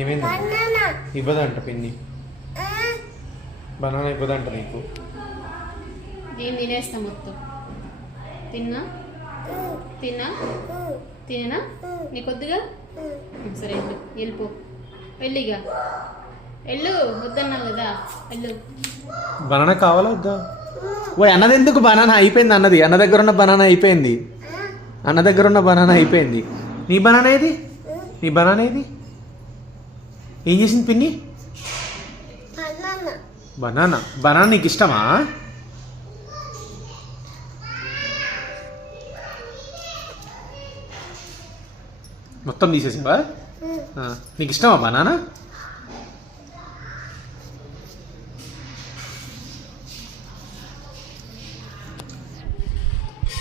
ఏమైంది? ఇవ్వదంట పిన్ని, బనానా ఇవ్వదంట నీకు. నేను తినేస్తా మొత్తం. తిన్నా తిన్నా తినేనా? నీకు వద్దుగా? సరే వెళ్ళు, వెళ్ళిపో, వెళ్ళిగా వెళ్ళు. వద్దన్నావు కదా, వెళ్ళు. బనానా కావాలా వద్దా? ఓ అన్నది ఎందుకు? బనానా అయిపోయింది అన్నది. అన్న దగ్గర ఉన్న బనానా అయిపోయింది. అన్న దగ్గర ఉన్న బనానా అయిపోయింది. నీ బనానా ఏది? నీ బనానా ఏది? ఏం చేసింది పిన్ని? బనానా. బనానా నీకు ఇష్టమా? మొత్తం తీసేసావా? నీకు ఇష్టమా బనానా?